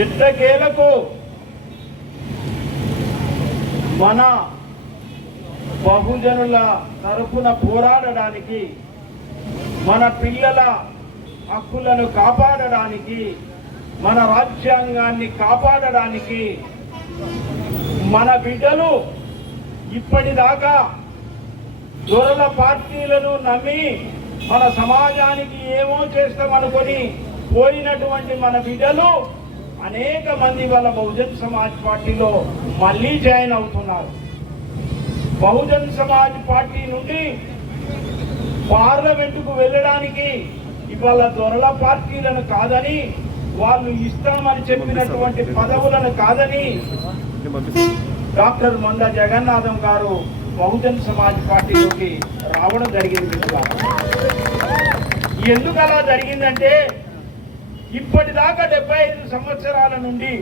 ఎట్టకేలకు మన బహుజనుల తరపున పోరాడడానికి, మన పిల్లల హక్కులను కాపాడడానికి, మన రాజ్యాంగాన్ని కాపాడడానికి మన బిడ్డలు ఇప్పటిదాకా దొరల పార్టీలను నమ్మి మన సమాజానికి ఏమో చేస్తామనుకొని పోయినటువంటి మన బిడ్డలు అనేక మంది వాళ్ళ బహుజన్ సమాజ్ పార్టీలో మళ్ళీ జాయిన్ అవుతున్నారు. బహుజన్ సమాజ్ పార్టీ నుండి పార్లమెంటుకు వెళ్ళడానికి ఇవాళ దొరల పార్టీలను కాదని, వాళ్ళు ఇస్తామని చెప్పినటువంటి పదవులను కాదని డాక్టర్ మంద జగన్నాథం గారు బహుజన్ సమాజ్ పార్టీలోకి రావడం జరిగింది. ఎందుకు అలా జరిగిందంటే, ఇప్పటిదాకా 75 సంవత్సరాల నుండి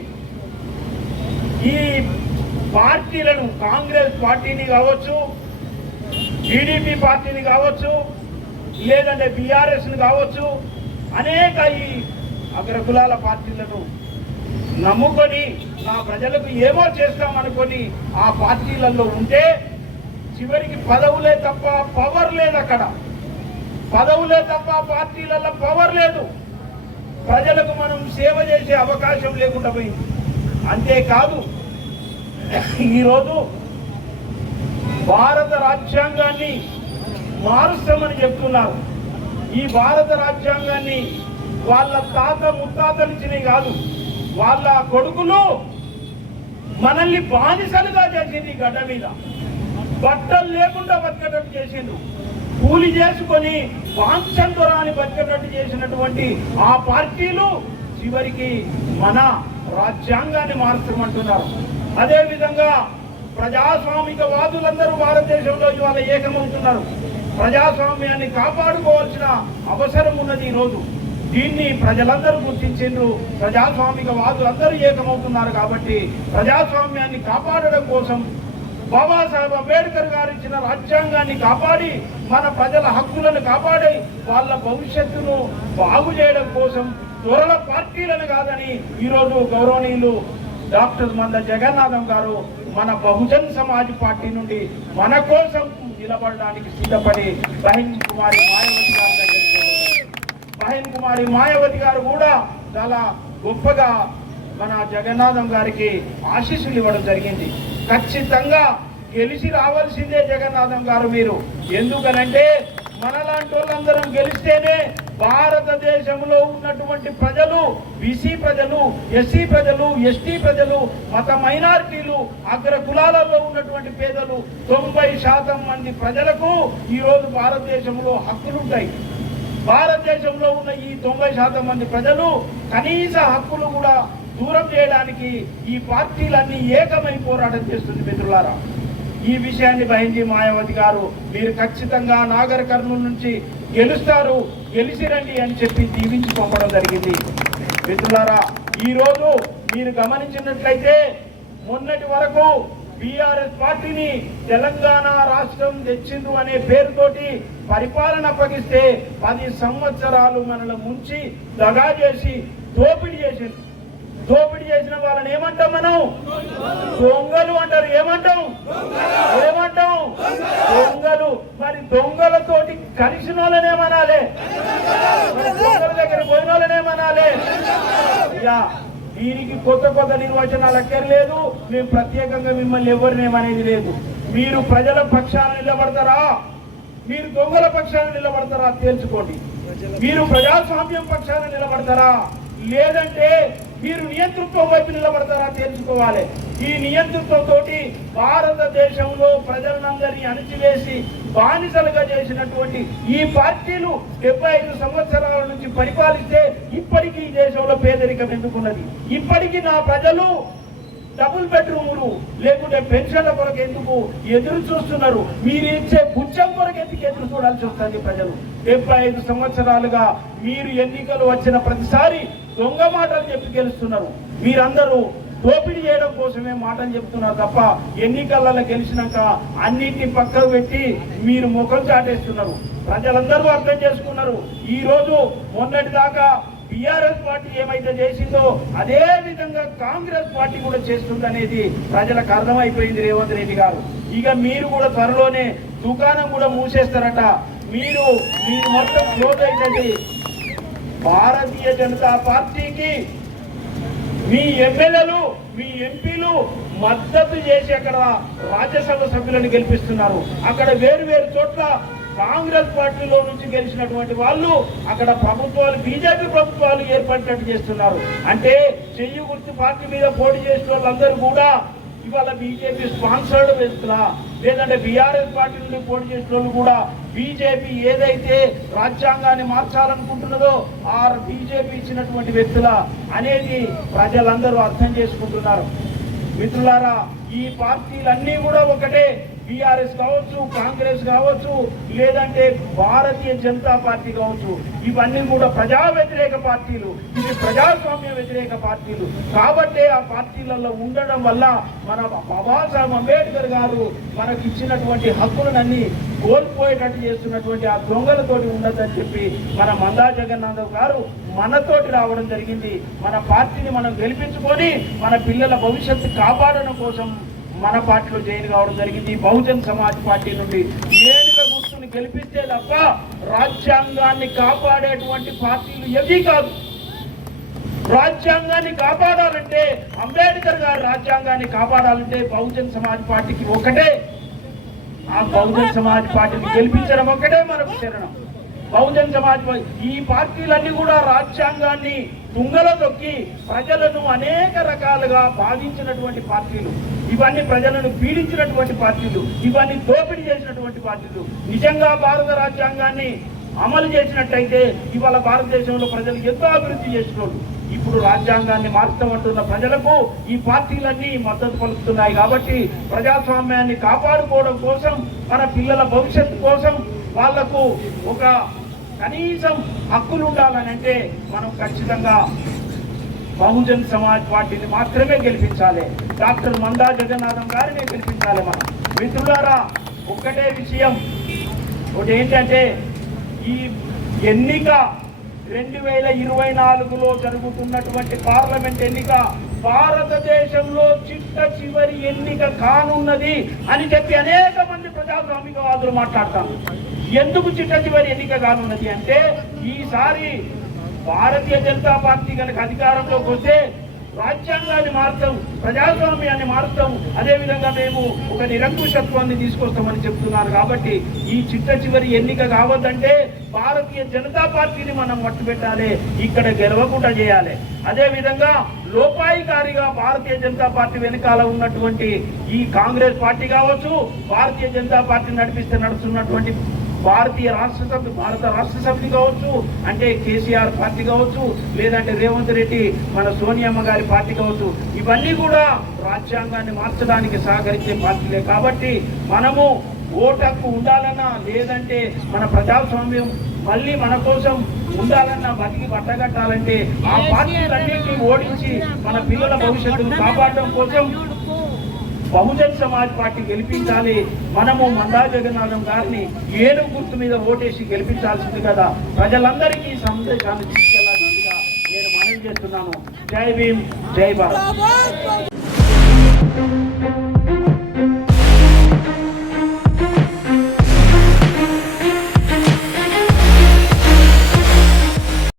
ఈ పార్టీలను, కాంగ్రెస్ పార్టీని కావచ్చు, టీడీపీ పార్టీని కావచ్చు, లేదంటే బీఆర్ఎస్ని కావచ్చు, అనేక ఈ అగ్రకులాల పార్టీలను నమ్ముకొని నా ప్రజలకు ఏమో చేస్తామనుకొని ఆ పార్టీలలో ఉంటే చివరికి పదవులే తప్ప పవర్ లేదు. అక్కడ పదవులే తప్ప పార్టీలలో పవర్ లేదు. ప్రజలకు మనం సేవ చేసే అవకాశం లేకుండా పోయింది. అంతేకాదు, ఈరోజు భారత రాజ్యాంగాన్ని మారుస్తామని చెప్తున్నారు. ఈ భారత రాజ్యాంగాన్ని వాళ్ళ తాత ముత్తాతలు ఇచ్చినవి కాదు, వాళ్ళ కొడుకులు మనల్ని బానిసలుగా చేసింది. గడ్డ మీద బట్టలు లేకుండా బతికేటట్టు చేసిండ్రు. కూలి చేసుకొని వాంఛంతురాని బతికేటట్టు చేసినటువంటి ఆ పార్టీలు చివరికి మన రాజ్యాంగాన్ని మార్చమంటున్నారు. అదేవిధంగా ప్రజాస్వామిక వాదులందరూ భారతదేశంలో ఇవాళ ఏకమవుతున్నారు. ప్రజాస్వామ్యాన్ని కాపాడుకోవాల్సిన అవసరం ఉన్నది. ఈరోజు దీన్ని ప్రజలందరూ గుర్తించిండ్రు. ప్రజాస్వామిక వాదులందరూ ఏకమవుతున్నారు. కాబట్టి ప్రజాస్వామ్యాన్ని కాపాడడం కోసం బాబాసాహెబ్ అంబేద్కర్ గారు ఇచ్చిన రాజ్యాంగాన్ని కాపాడి, మన ప్రజల హక్కులను కాపాడి, వాళ్ళ భవిష్యత్తును బాగు చేయడం కోసం దొరల పార్టీలను కాదని ఈరోజు గౌరవనీయులు డాక్టర్ మంద జగన్నాథం గారు మన బహుజన్ సమాజ్ పార్టీ నుండి మన కోసం నిలబడడానికి సిద్ధపడి బహన్ కుమారి మాయావతి గారు కూడా చాలా గొప్పగా మన జగన్నాథం గారికి ఆశీస్సులు ఇవ్వడం జరిగింది. ఖచ్చితంగా గెలిచి రావాల్సిందే జగన్నాథం గారు మీరు. ఎందుకనంటే మనలాంటి వాళ్ళందరం గెలిస్తేనే భారతదేశంలో ఉన్నటువంటి ప్రజలు, బీసీ ప్రజలు, ఎస్సీ ప్రజలు, ఎస్టీ ప్రజలు, మత మైనారిటీలు, అగ్ర కులాలలో ఉన్నటువంటి పేదలు 90% మంది ప్రజలకు ఈరోజు భారతదేశంలో హక్కులుంటాయి. భారతదేశంలో ఉన్న ఈ 90% మంది ప్రజలు కనీస హక్కులు కూడా దూరం చేయడానికి ఈ పార్టీలన్నీ ఏకమై పోరాటం చేస్తుంది. మిత్రులారా, ఈ విషయాన్ని బహించి మాయావతి గారు మీరు ఖచ్చితంగా నాగర్ కర్నూలు నుంచి గెలుస్తారు, గెలిచిరండి అని చెప్పి దీవించి పంపడం జరిగింది. మిత్రులారా, ఈరోజు మీరు గమనించినట్లయితే మొన్నటి వరకు బీఆర్ఎస్ పార్టీని తెలంగాణ రాష్ట్రం తెచ్చిండ్రు అనే పేరుతోటి పరిపాలన అప్పగిస్తే 10 సంవత్సరాలు మనల్ని ముంచి దగా చేసి దోపిడీ చేసింది. దోపిడీ చేసిన వాళ్ళని ఏమంటాం మనం? దొంగలు అంటారు. ఏమంటాం? దొంగలు. మరి దొంగలతోటి కలిసిన వాళ్ళనేమనాలి? దొంగల దగ్గర పోయిన వాళ్ళనేమనాలి? దీనికి కొత్త నిర్వచనాలు అక్కర్లేదు. మేము ప్రత్యేకంగా మిమ్మల్ని ఎవరినేమనేది లేదు. మీరు ప్రజల పక్షాన నిలబడతారా, మీరు దొంగల పక్షాన నిలబడతారా తేల్చుకోండి. మీరు ప్రజాస్వామ్యం పక్షాన నిలబడతారా, లేదంటే మీరు నియంతృత్వం వైపు నిలబడతారా తెలుసుకోవాలి. ఈ నియంతృత్వంతో భారతదేశంలో ప్రజలందరినీ అణిచివేసి బానిసలుగా చేసినటువంటి ఈ పార్టీలు 75 సంవత్సరాల నుంచి పరిపాలిస్తే ఇప్పటికీ ఈ దేశంలో పేదరికం ఎందుకున్నది? ఇప్పటికీ నా ప్రజలు డబుల్ బెడ్రూములు లేకుంటే పెన్షన్ల కొరకు ఎందుకు ఎదురు చూస్తున్నారు? మీరు ఇచ్చే పుచ్చం కొరకు ఎందుకు ఎదురు చూడాల్సి వస్తుంది? ప్రజలు 75 సంవత్సరాలుగా మీరు ఎన్నికలు వచ్చిన ప్రతిసారి దొంగ మాటలు చెప్పి గెలుస్తున్నారు. మీరందరూ దోపిడీ చేయడం కోసమే మాటలు చెప్తున్నారు తప్ప ఎన్నికలలో గెలిచినాక అన్నింటినీ పక్కకు పెట్టి మీరు ముఖం చాటేస్తున్నారు. ప్రజలందరూ అర్థం చేసుకున్నారు. ఈ రోజు మొన్నటి దాకా బీఆర్ఎస్ పార్టీ ఏమైతే చేసిందో అదే విధంగా కాంగ్రెస్ పార్టీ కూడా చేస్తుందనేది ప్రజలకు అర్థమైపోయింది రేవంత్ రెడ్డి గారు. ఇక మీరు కూడా త్వరలోనే దుకాణం కూడా మూసేస్తారట. మీరు మొత్తం క్లోజ్ అవుతుంది. భారతీయ జనతా పార్టీకి మీ ఎమ్మెల్యేలు మీ ఎంపీలు మద్దతు చేసి అక్కడ రాజ్యసభ సభ్యులను గెలిపిస్తున్నారు. అక్కడ వేరు చోట్ల కాంగ్రెస్ పార్టీలో నుంచి గెలిచినటువంటి వాళ్ళు అక్కడ ప్రభుత్వాలు బీజేపీ ప్రభుత్వాలు ఏర్పడినట్టు చేస్తున్నారు. అంటే చెయ్యి గుర్తు పార్టీ మీద పోటీ చేసిన వాళ్ళందరూ కూడా ఇవాళ బీజేపీ స్పాన్సర్డ్ వ్యక్తులా, లేదంటే బీఆర్ఎస్ పార్టీ నుండి పోటీ చేసిన వాళ్ళు కూడా బీజేపీ ఏదైతే రాజ్యాంగాన్ని మార్చాలనుకుంటున్నదో ఆ బీజేపీ ఇచ్చినటువంటి వ్యక్తులా అనేది ప్రజలందరూ అర్థం చేసుకుంటున్నారు. మిత్రులారా, ఈ పార్టీలన్నీ కూడా ఒకటే. బీఆర్ఎస్ కావచ్చు, కాంగ్రెస్ కావచ్చు, లేదంటే భారతీయ జనతా పార్టీ కావచ్చు, ఇవన్నీ కూడా ప్రజా వ్యతిరేక పార్టీలు, ఇవి ప్రజాస్వామ్య వ్యతిరేక పార్టీలు. కాబట్టి ఆ పార్టీలలో ఉండడం వల్ల మన బాబాసాహెబ్ అంబేద్కర్ గారు మనకి ఇచ్చినటువంటి హక్కులనన్నీ కోల్పోయేటట్టు చేస్తున్నటువంటి ఆ దొంగలతోటి ఉండదని చెప్పి మన మందా జగన్నాథం గారు మనతోటి రావడం జరిగింది. మన పార్టీని మనం గెలిపించుకొని మన పిల్లల భవిష్యత్తు కాపాడడం కోసం మన పార్టీలో జాయిన్ కావడం జరిగింది. బహుజన్ సమాజ్ పార్టీ నుండి ఏనుగ గుర్తుని గెలిపిస్తే తప్ప రాజ్యాంగాన్ని కాపాడేటువంటి పార్టీలు ఏవీ కాదు. రాజ్యాంగాన్ని కాపాడాలంటే, అంబేద్కర్ గారు రాజ్యాంగాన్ని కాపాడాలంటే బహుజన్ సమాజ్ పార్టీకి ఒకటే. ఆ బహుజన్ సమాజ్ పార్టీని గెలిపించడం ఒకటే మనకు శరణం. బహుజన్ సమాజ్ ఈ పార్టీలన్నీ కూడా రాజ్యాంగాన్ని తుంగలో తొక్కి ప్రజలను అనేక రకాలుగా బాధించినటువంటి పార్టీలు, ఇవన్నీ ప్రజలను పీడించినటువంటి పార్టీలు, ఇవన్నీ దోపిడీ చేసినటువంటి పార్టీలు. నిజంగా భారత రాజ్యాంగాన్ని అమలు చేసినట్టయితే ఇవాళ భారతదేశంలో ప్రజలు ఎంతో అభివృద్ధి చేసినోళ్ళు. ఇప్పుడు రాజ్యాంగాన్ని మార్చమంటున్న ప్రజలకు ఈ పార్టీలన్నీ మద్దతు పలుకుతున్నాయి. కాబట్టి ప్రజాస్వామ్యాన్ని కాపాడుకోవడం కోసం, మన పిల్లల భవిష్యత్తు కోసం వాళ్లకు ఒక కనీసం హక్కులు ఉండాలని అంటే మనం ఖచ్చితంగా బహుజన్ సమాజ్ పార్టీని మాత్రమే గెలిపించాలి. డాక్టర్ మందా జగన్నాథం గారిని గెలిపించాలి. మనం మిత్రులారా, ఒక్కటే విషయం, ఒకటి ఏంటంటే ఈ ఎన్నిక 2024లో జరుగుతున్నటువంటి పార్లమెంట్ ఎన్నిక భారతదేశంలో చిట్ట చివరి ఎన్నిక కానున్నది అని చెప్పి అనేక మంది ప్రజాస్వామికవాదులు మాట్లాడతారు. ఎందుకు చిట్ట చివరి ఎన్నిక కానున్నది అంటే, ఈసారి భారతీయ జనతా పార్టీ కనుక అధికారంలోకి వస్తే రాజ్యాంగాన్ని మారుతాం, ప్రజాస్వామ్యాన్ని మారుతాం, అదేవిధంగా మేము ఒక నిరంకుశత్వాన్ని తీసుకొస్తామని చెప్తున్నారు. కాబట్టి ఈ చిట్ట చివరి ఎన్నిక కావద్దంటే భారతీయ జనతా పార్టీని మనం మట్టుబెట్టాలి, ఇక్కడ గెలవకుండా చేయాలి. అదేవిధంగా లోపాయికారిగా భారతీయ జనతా పార్టీ వెనకాల ఉన్నటువంటి ఈ కాంగ్రెస్ పార్టీ కావచ్చు, భారతీయ జనతా పార్టీ నడుస్తున్నటువంటి భారత రాష్ట్ర సమితి కావచ్చు, అంటే కేసీఆర్ పార్టీ కావచ్చు, లేదంటే రేవంత్ రెడ్డి మన సోనియమ్మ గారి పార్టీ కావచ్చు, ఇవన్నీ కూడా రాజ్యాంగాన్ని మార్చడానికి సహకరించే పార్టీలే. కాబట్టి మనము ఓటు హక్కు ఉండాలన్నా, లేదంటే మన ప్రజాస్వామ్యం మళ్ళీ మన కోసం ఉండాలన్నా, బతికి బట్టగట్టాలంటే ఆ పార్టీలన్నింటినీ ఓడించి మన పిల్లల భవిష్యత్తును కాపాడడం కోసం బహుజన్ సమాజ్ పార్టీ గెలిపించాలి. మనము మందా జగన్నాథం గారిని ఏనుగు గుర్తు మీద ఓటేసి గెలిపించాల్సింది కదా. ప్రజలందరికీ సందేశాన్ని తీసుకెళ్లాల్సిందిగా నేను మనవి చేస్తున్నాను. జై భీమ్, జై భారత్.